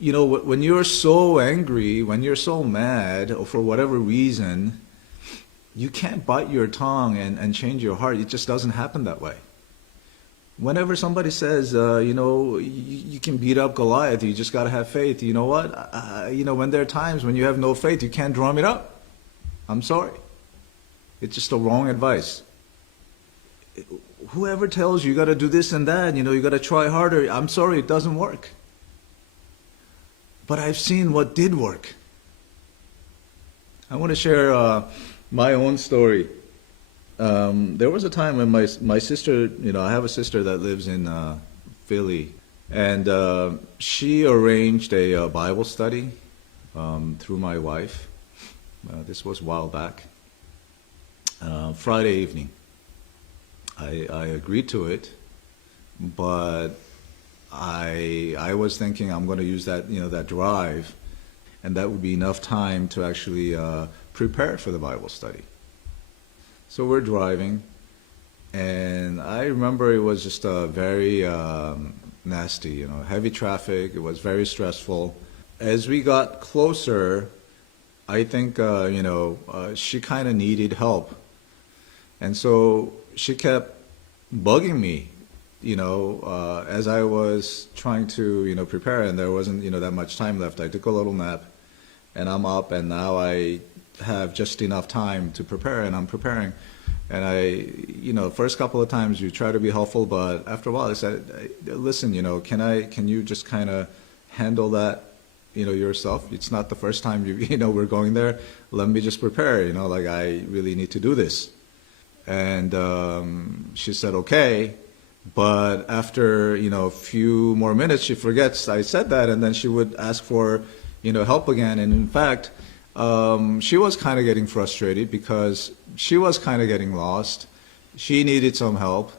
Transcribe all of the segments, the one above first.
when you're so angry, when you're so mad, or for whatever reason, you can't bite your tongue and change your heart. It just doesn't happen that way. Whenever somebody says, you can beat up Goliath, you just got to have faith. You know what? When there are times when you have no faith, you can't drum it up. I'm sorry. It's just a wrong advice. Whoever tells you got to do this and that, you got to try harder, I'm sorry, it doesn't work. But I've seen what did work. I want to share my own story. There was a time when my sister, I have a sister that lives in Philly, and she arranged a Bible study through my wife. This was a while back. Friday evening. I agreed to it, but I was thinking I'm going to use that drive, and that would be enough time to actually prepare for the Bible study. So we're driving, and I remember it was just a very nasty, heavy traffic. It was very stressful. As we got closer, I think she kind of needed help, and so she kept bugging me, as I was trying to, prepare, and there wasn't, that much time left. I took a little nap, and I'm up, and now I have just enough time to prepare, and I'm preparing. And first couple of times you try to be helpful, but after a while I said, listen, can you just kind of handle that, yourself? It's not the first time we're going there. Let me just prepare, I really need to do this. And she said, okay. But after, a few more minutes, she forgets I said that, and then she would ask for, help again. And in fact, she was kind of getting frustrated because she was kind of getting lost. She needed some help.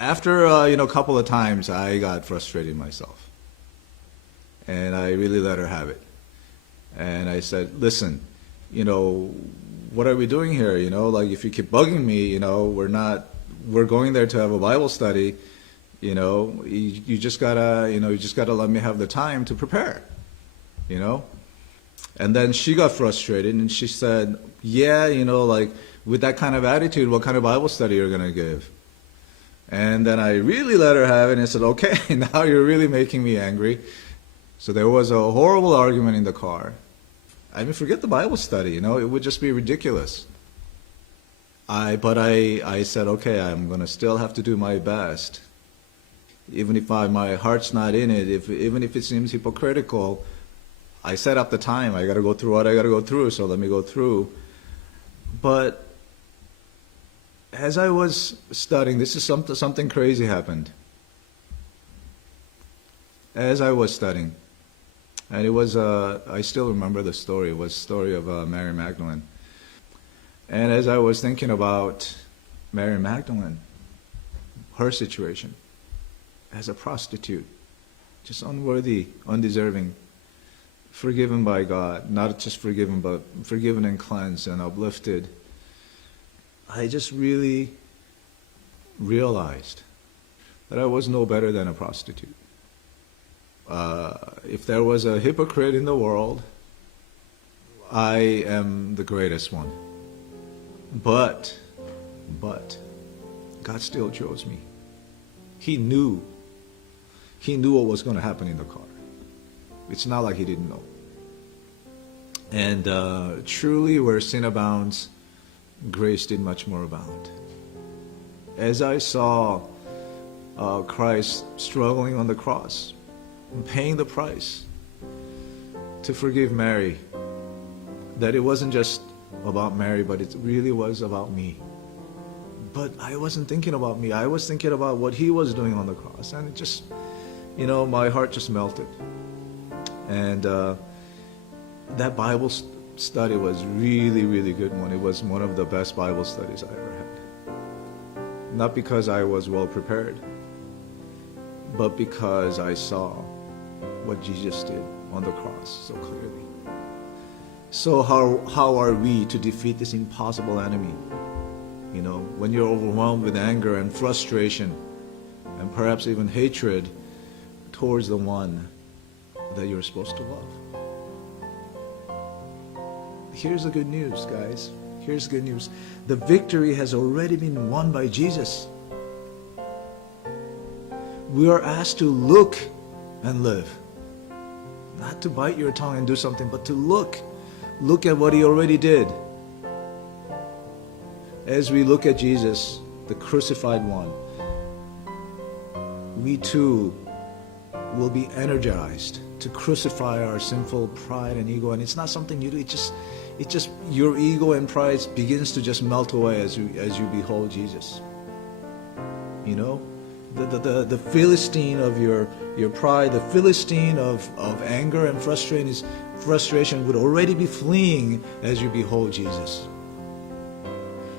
After, a couple of times, I got frustrated myself. And I really let her have it. And I said, listen, what are we doing here? If you keep bugging me, we're going there to have a Bible study. You just gotta let me have the time to prepare, And then she got frustrated and she said, yeah, with that kind of attitude, what kind of Bible study you're going to give? And then I really let her have it and I said, okay, now you're really making me angry. So there was a horrible argument in the car. I mean, forget the Bible study, it would just be ridiculous. But I said, okay, I'm going to still have to do my best. Even if my heart's not in it, even if it seems hypocritical, I set up the time. I got to go through what I got to go through, so let me go through. But as I was studying, this is something crazy happened. As I was studying, and it was, I still remember the story. It was the story of Mary Magdalene. And as I was thinking about Mary Magdalene, her situation as a prostitute, just unworthy, undeserving, forgiven by God, not just forgiven, but forgiven and cleansed and uplifted, I just really realized that I was no better than a prostitute. If there was a hypocrite in the world, I am the greatest one. But God still chose me. He knew what was going to happen in the car. It's not like he didn't know. And truly, where sin abounds, grace did much more abound. As I saw Christ struggling on the cross, and paying the price to forgive Mary, that it wasn't just about Mary, but it really was about me. But I wasn't thinking about me. I was thinking about what he was doing on the cross. And it just, my heart just melted. And that Bible study was really, really good one. It was one of the best Bible studies I ever had. Not because I was well prepared, but because I saw what Jesus did on the cross so clearly. So how are we to defeat this impossible enemy? When you're overwhelmed with anger and frustration and perhaps even hatred towards the one that you're supposed to love. Here's the good news, guys. Here's the good news. The victory has already been won by Jesus. We are asked to look and live. Not to bite your tongue and do something, but to look. Look at what he already did. As we look at Jesus, the crucified one, we too will be energized to crucify our sinful pride and ego. And it's not something you do. It just your ego and pride begins to just melt away as you behold Jesus. You know, the Philistine of your pride, the Philistine of anger and frustration would already be fleeing as you behold Jesus.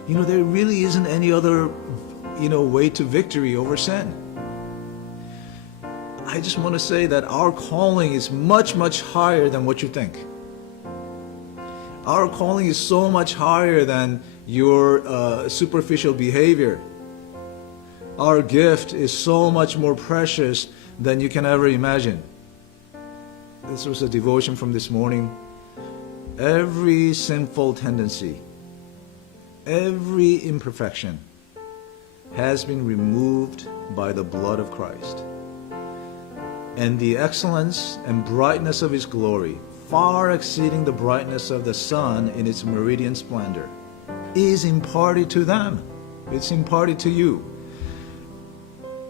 You know, there really isn't any other, way to victory over sin. I just want to say that our calling is much, much higher than what you think. Our calling is so much higher than your superficial behavior. Our gift is so much more precious than you can ever imagine. This was a devotion from this morning. Every sinful tendency, every imperfection has been removed by the blood of Christ. And the excellence and brightness of his glory, far exceeding the brightness of the sun in its meridian splendor, is imparted to them. It's imparted to you.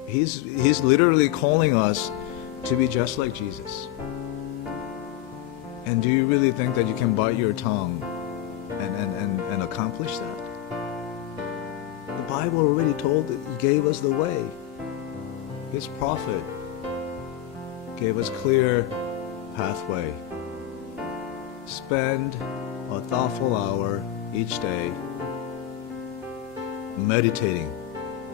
He's literally calling us to be just like Jesus. And do you really think that you can bite your tongue and accomplish that? The Bible already gave us the way. His prophet gave us clear pathway. Spend a thoughtful hour each day meditating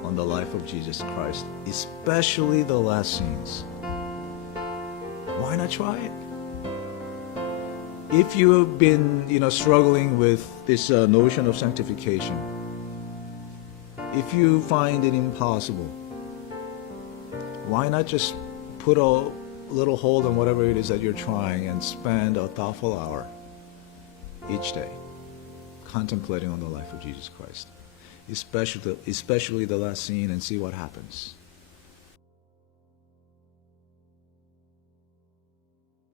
on the life of Jesus Christ, especially the last scenes. Why not try it? If you have been, struggling with this notion of sanctification, if you find it impossible, why not just put a little hold on whatever it is that you're trying and spend a thoughtful hour each day contemplating on the life of Jesus Christ, especially the last scene, and see what happens.